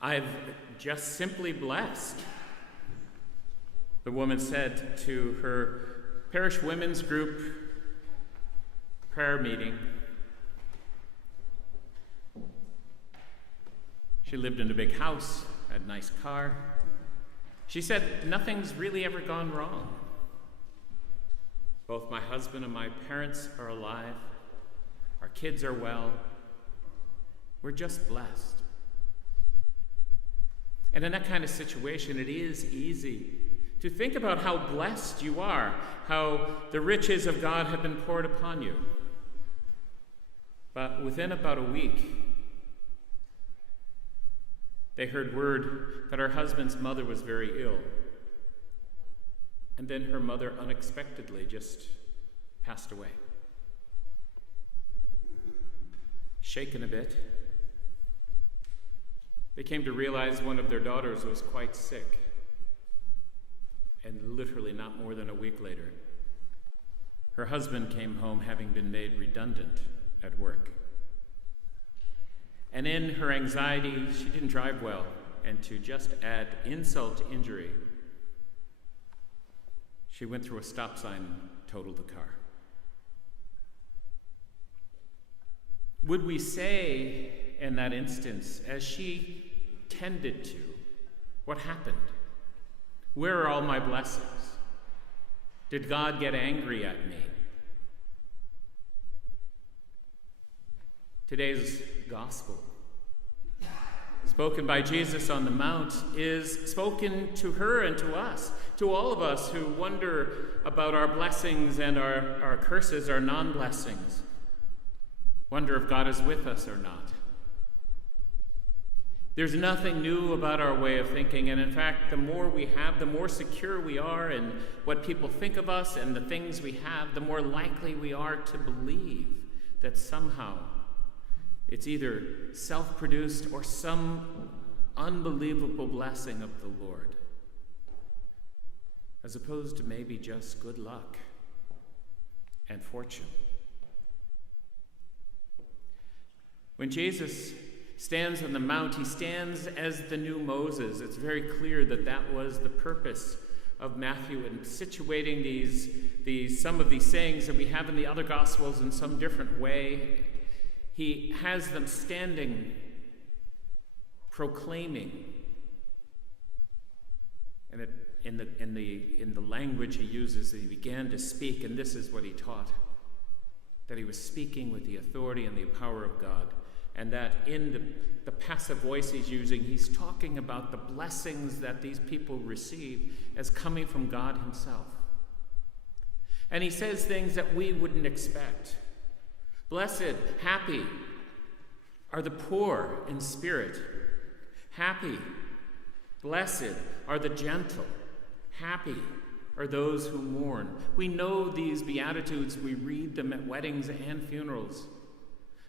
I've just simply blessed, the woman said to her parish women's group prayer meeting. She lived in a big house, had a nice car. She said, nothing's really ever gone wrong. Both my husband and my parents are alive. Our kids are well. We're just blessed. And in that kind of situation, it is easy to think about how blessed you are, how the riches of God have been poured upon you. But within about a week, they heard word that her husband's mother was very ill. And then her mother unexpectedly just passed away. Shaken a bit, they came to realize one of their daughters was quite sick. And literally not more than a week later, her husband came home having been made redundant at work. And in her anxiety, she didn't drive well, and to just add insult to injury, she went through a stop sign and totaled the car. Would we say in that instance, as she tended to, what happened? Where are all my blessings? Did God get angry at me? Today's gospel, spoken by Jesus on the Mount, is spoken to her and to us, to all of us who wonder about our blessings and our curses, our non-blessings. Wonder if God is with us or not. There's nothing new about our way of thinking, and in fact, the more we have, the more secure we are in what people think of us and the things we have, the more likely we are to believe that somehow it's either self-produced or some unbelievable blessing of the Lord, as opposed to maybe just good luck and fortune. When Jesus stands on the Mount, he stands as the new Moses. It's very clear that that was the purpose of Matthew in situating some of these sayings that we have in the other Gospels in some different way. He has them standing, proclaiming, and in the language he uses, he began to speak, and this is what he taught: that he was speaking with the authority and the power of God, and that in the passive voice he's using, he's talking about the blessings that these people receive as coming from God himself. And he says things that we wouldn't expect. Blessed, happy are the poor in spirit. Happy, blessed are the gentle. Happy are those who mourn. We know these Beatitudes. We read them at weddings and funerals.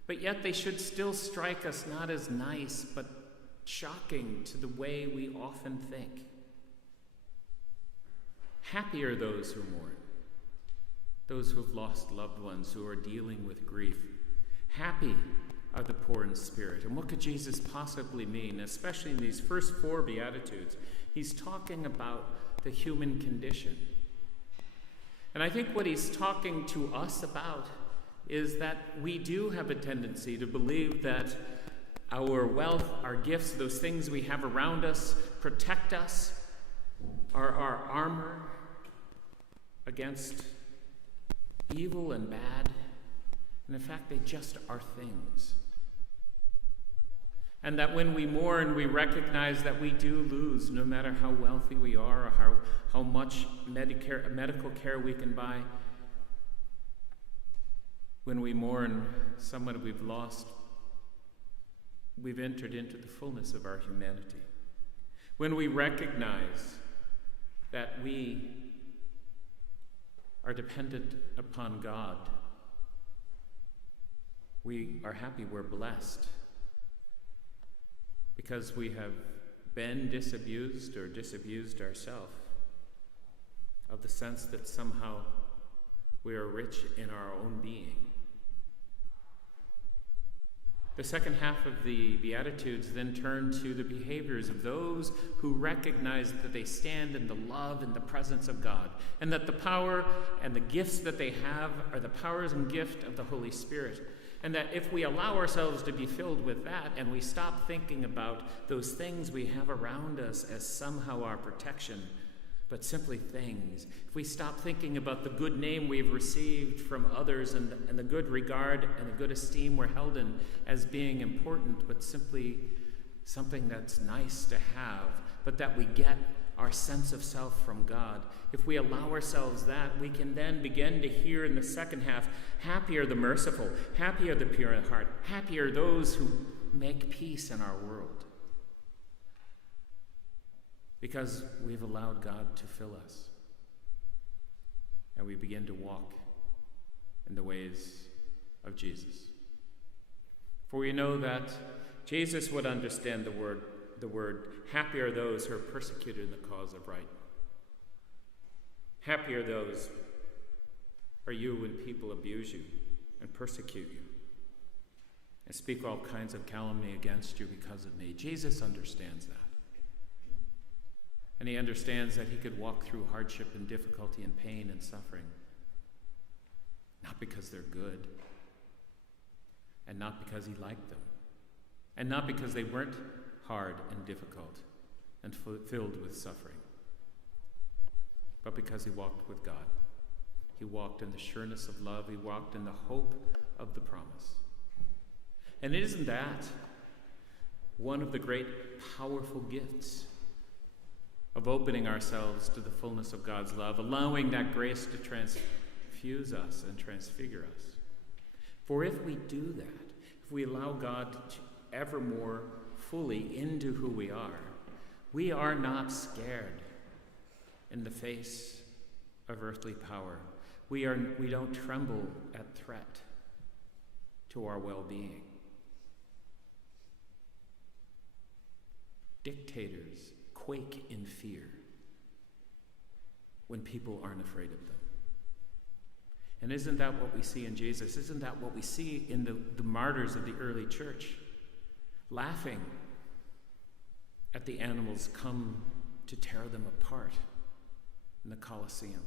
But yet they should still strike us not as nice, but shocking to the way we often think. Happy are those who mourn. Those who have lost loved ones, who are dealing with grief. Happy are the poor in spirit. And what could Jesus possibly mean, especially in these first four Beatitudes? He's talking about the human condition. And I think what he's talking to us about is that we do have a tendency to believe that our wealth, our gifts, those things we have around us protect us, are our armor against evil and bad, and in fact, they just are things. And that when we mourn, we recognize that we do lose, no matter how wealthy we are or how much medical care we can buy. When we mourn someone we've lost, we've entered into the fullness of our humanity. When we recognize that we are dependent upon God, we are happy, we're blessed, because we have been disabused or disabused ourselves of the sense that somehow we are rich in our own being. The second half of the Beatitudes then turn to the behaviors of those who recognize that they stand in the love and the presence of God, and that the power and the gifts that they have are the powers and gift of the Holy Spirit. And that if we allow ourselves to be filled with that and we stop thinking about those things we have around us as somehow our protection, but simply things, if we stop thinking about the good name we've received from others and the good regard and the good esteem we're held in as being important, but simply something that's nice to have, but that we get our sense of self from God, if we allow ourselves that, we can then begin to hear in the second half, happy are the merciful, happy are the pure in heart, happy are those who make peace in our world. Because we've allowed God to fill us. And we begin to walk in the ways of Jesus. For we know that Jesus would understand the word, happy are those who are persecuted in the cause of right. Happy are those are you when people abuse you and persecute you and speak all kinds of calumny against you because of me. Jesus understands that. And he understands that he could walk through hardship and difficulty and pain and suffering, not because they're good, and not because he liked them, and not because they weren't hard and difficult and filled with suffering, but because he walked with God. He walked in the sureness of love. He walked in the hope of the promise. And isn't that one of the great powerful gifts of opening ourselves to the fullness of God's love, allowing that grace to transfuse us and transfigure us? For if we do that, if we allow God to ever more fully into who we are not scared in the face of earthly power. We don't tremble at threat to our well-being. Dictators quake in fear when people aren't afraid of them. And isn't that what we see in Jesus? Isn't that what we see in the martyrs of the early church? Laughing at the animals come to tear them apart in the Colosseum.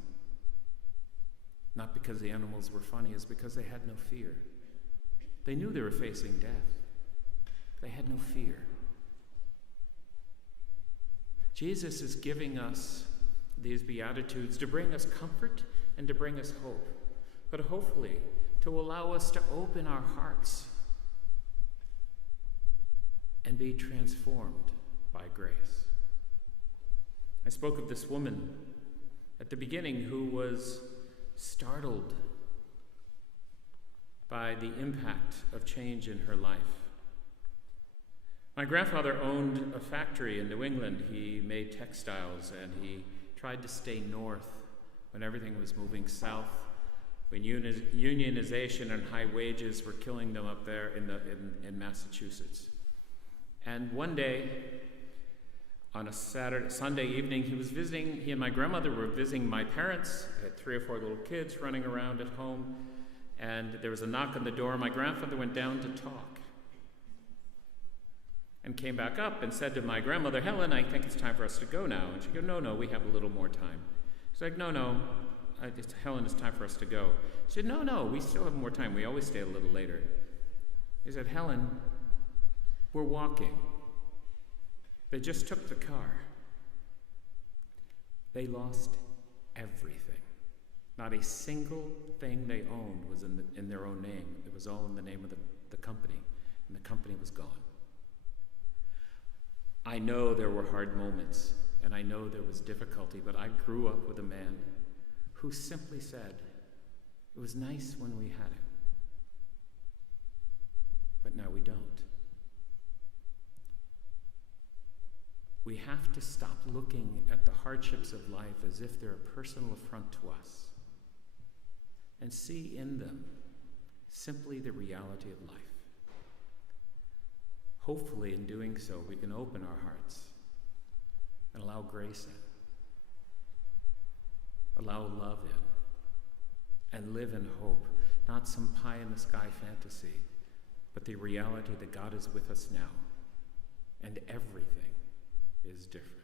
Not because the animals were funny, it's because they had no fear. They knew they were facing death. They had no fear. Jesus is giving us these Beatitudes to bring us comfort and to bring us hope, but hopefully to allow us to open our hearts and be transformed by grace. I spoke of this woman at the beginning who was startled by the impact of change in her life. My grandfather owned a factory in New England. He made textiles, and he tried to stay north when everything was moving south, when unionization and high wages were killing them up there in Massachusetts. And one day, on a Sunday evening, he and my grandmother were visiting my parents. I had 3 or 4 little kids running around at home, and there was a knock on the door. My grandfather went down to talk and came back up and said to my grandmother, "Helen, I think it's time for us to go now." And she goes, No, we have a little more time. She's like, No, Helen, it's time for us to go. She said, No, we still have more time. We always stay a little later. He said, Helen, we're walking. They just took the car. They lost everything. Not a single thing they owned was in their own name. It was all in the name of the company, and the company was gone. I know there were hard moments, and I know there was difficulty, but I grew up with a man who simply said, it was nice when we had it, but now we don't. We have to stop looking at the hardships of life as if they're a personal affront to us and see in them simply the reality of life. Hopefully, in doing so, we can open our hearts and allow grace in, allow love in, and live in hope, not some pie-in-the-sky fantasy, but the reality that God is with us now, and everything is different.